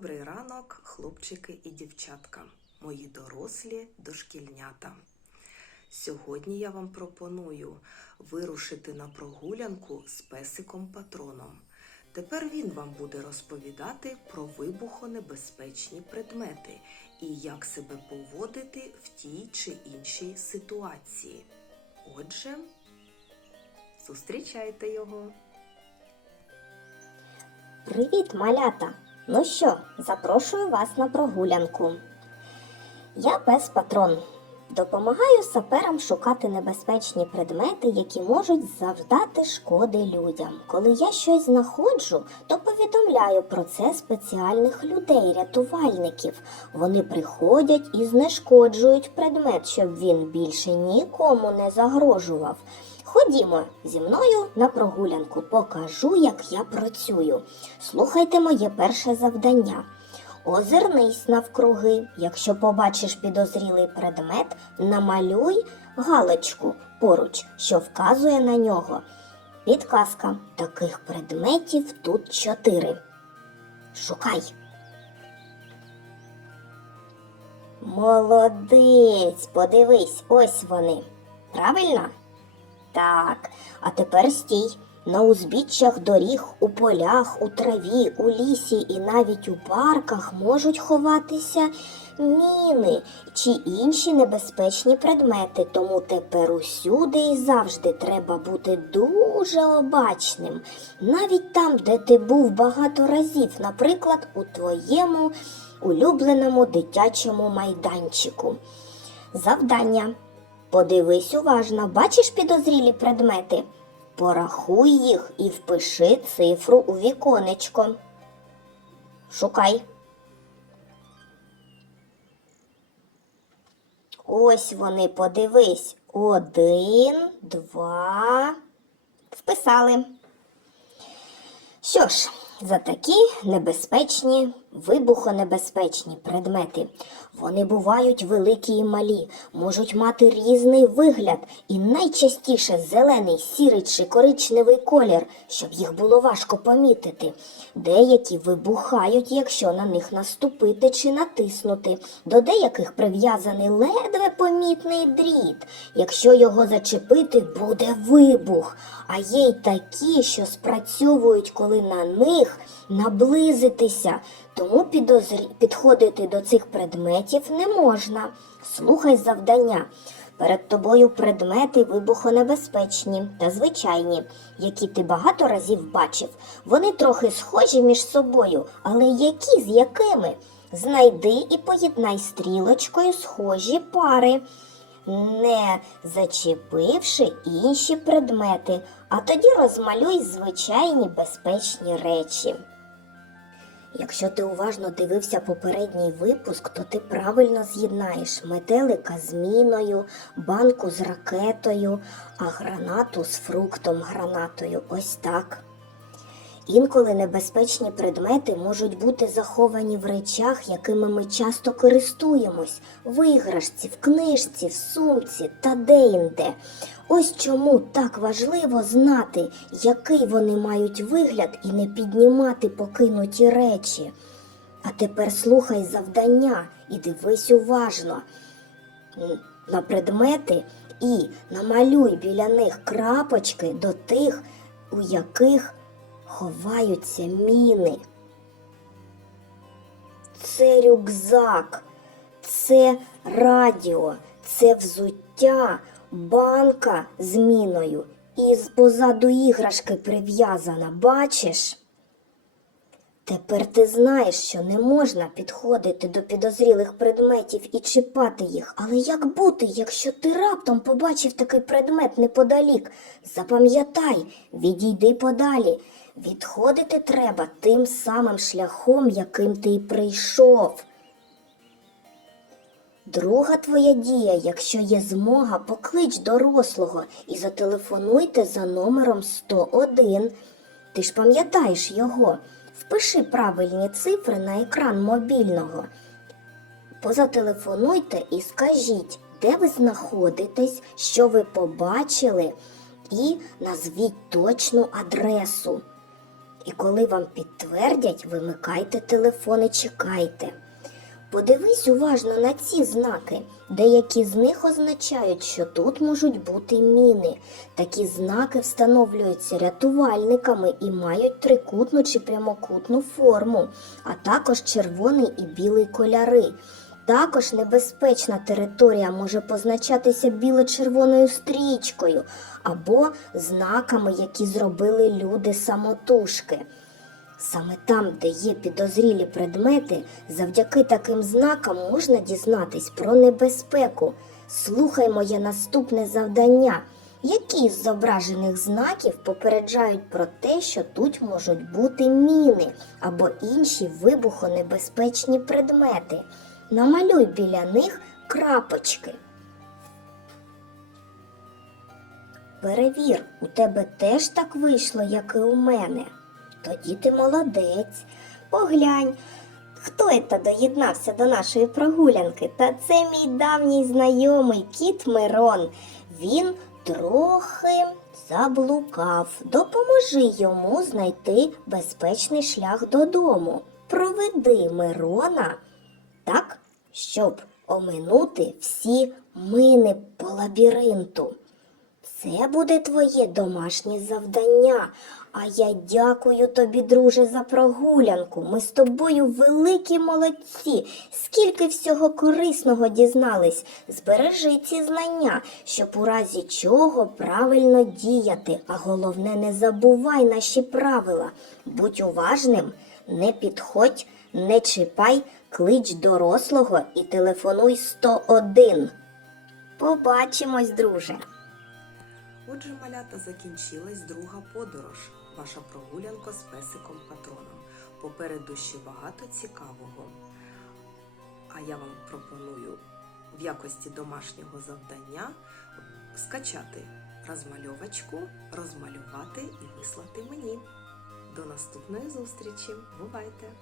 Добрий ранок, хлопчики і дівчатка, мої дорослі дошкільнята. Сьогодні я вам пропоную вирушити на прогулянку з песиком патроном. Тепер він вам буде розповідати про вибухонебезпечні предмети і як себе поводити в тій чи іншій ситуації. Отже, зустрічайте його. Привіт, малята! Ну що, запрошую вас на прогулянку. Я пес патрон. Допомагаю саперам шукати небезпечні предмети, які можуть завдати шкоди людям. Коли я щось знаходжу, то повідомляю про це спеціальних людей, рятувальників. Вони приходять і знешкоджують предмет, щоб він більше нікому не загрожував. Ходімо зі мною на прогулянку, покажу, як я працюю. Слухайте моє перше завдання. Озирнись навкруги. Якщо побачиш підозрілий предмет, намалюй галочку поруч, що вказує на нього. Підказка. Таких предметів тут чотири. Шукай. Молодець, подивись, ось вони. Правильно? Так, а тепер стій. На узбіччях доріг, у полях, у траві, у лісі і навіть у парках можуть ховатися міни чи інші небезпечні предмети. Тому тепер усюди і завжди треба бути дуже обачним. Навіть там, де ти був багато разів, наприклад, у твоєму улюбленому дитячому майданчику. Завдання. Подивись уважно, бачиш підозрілі предмети? Порахуй їх і впиши цифру у віконечко. Шукай. Ось вони, подивись. Один, два. Вписали. Що ж, за такі небезпечні, вибухонебезпечні предмети. Вони бувають великі і малі, можуть мати різний вигляд і найчастіше зелений, сірий чи коричневий колір, щоб їх було важко помітити. Деякі вибухають, якщо на них наступити чи натиснути. До деяких прив'язаний ледве помітний дріт. Якщо його зачепити, буде вибух. А є й такі, що спрацьовують, коли на них наблизитися. Тому підозрі... підходити до цих предметів не можна. Слухай завдання. Перед тобою предмети вибухонебезпечні та звичайні, які ти багато разів бачив. Вони трохи схожі між собою, але які з якими? Знайди і поєднай стрілочкою схожі пари, не зачепивши інші предмети, а тоді розмалюй звичайні безпечні речі. Якщо ти уважно дивився попередній випуск, то ти правильно з'єднаєш метелика з міною, банку з ракетою, а гранату з фруктом гранатою. Ось так. Інколи небезпечні предмети можуть бути заховані в речах, якими ми часто користуємось в іграшці, в книжці, в сумці та де-інде. Ось чому так важливо знати, який вони мають вигляд, і не піднімати покинуті речі. А тепер слухай завдання і дивись уважно на предмети і намалюй біля них крапочки до тих, у яких ховаються міни. Це рюкзак, це радіо, це взуття, банка з міною і позаду іграшки прив'язана, бачиш? Тепер ти знаєш, що не можна підходити до підозрілих предметів і чіпати їх. Але як бути, якщо ти раптом побачив такий предмет неподалік? Запам'ятай, відійди подалі. Відходити треба тим самим шляхом, яким ти й прийшов. Друга твоя дія, якщо є змога, поклич дорослого і зателефонуйте за номером 101. Ти ж пам'ятаєш його. Впиши правильні цифри на екран мобільного. Позателефонуйте і скажіть, де ви знаходитесь, що ви побачили, і назвіть точну адресу. І коли вам підтвердять, вимикайте телефон і чекайте. Подивись уважно на ці знаки. Деякі з них означають, що тут можуть бути міни. Такі знаки встановлюються рятувальниками і мають трикутну чи прямокутну форму, а також червоний і білий кольори. Також небезпечна територія може позначатися біло-червоною стрічкою або знаками, які зробили люди самотужки. Саме там, де є підозрілі предмети, завдяки таким знакам можна дізнатись про небезпеку. Слухай моє наступне завдання. Які з зображених знаків попереджають про те, що тут можуть бути міни або інші вибухонебезпечні предмети? Намалюй біля них крапочки. Перевір, у тебе теж так вийшло, як і у мене. Тоді ти молодець. Поглянь, хто це доєднався до нашої прогулянки? Та це мій давній знайомий кіт Мирон. Він трохи заблукав. Допоможи йому знайти безпечний шлях додому. Проведи Мирона так, щоб оминути всі мини по лабіринту. Це буде твоє домашнє завдання. А я дякую тобі, друже, за прогулянку. Ми з тобою великі молодці. Скільки всього корисного дізнались. Збережи ці знання, щоб у разі чого правильно діяти. А головне, не забувай наші правила. Будь уважним, не підходь, не чіпай, клич дорослого і телефонуй 101. Побачимось, друже. Отже, малята закінчилась друга подорож. Ваша прогулянка з песиком патроном. Попереду ще багато цікавого. А я вам пропоную в якості домашнього завдання скачати розмальовочку, розмалювати і вислати мені. До наступної зустрічі! Бувайте!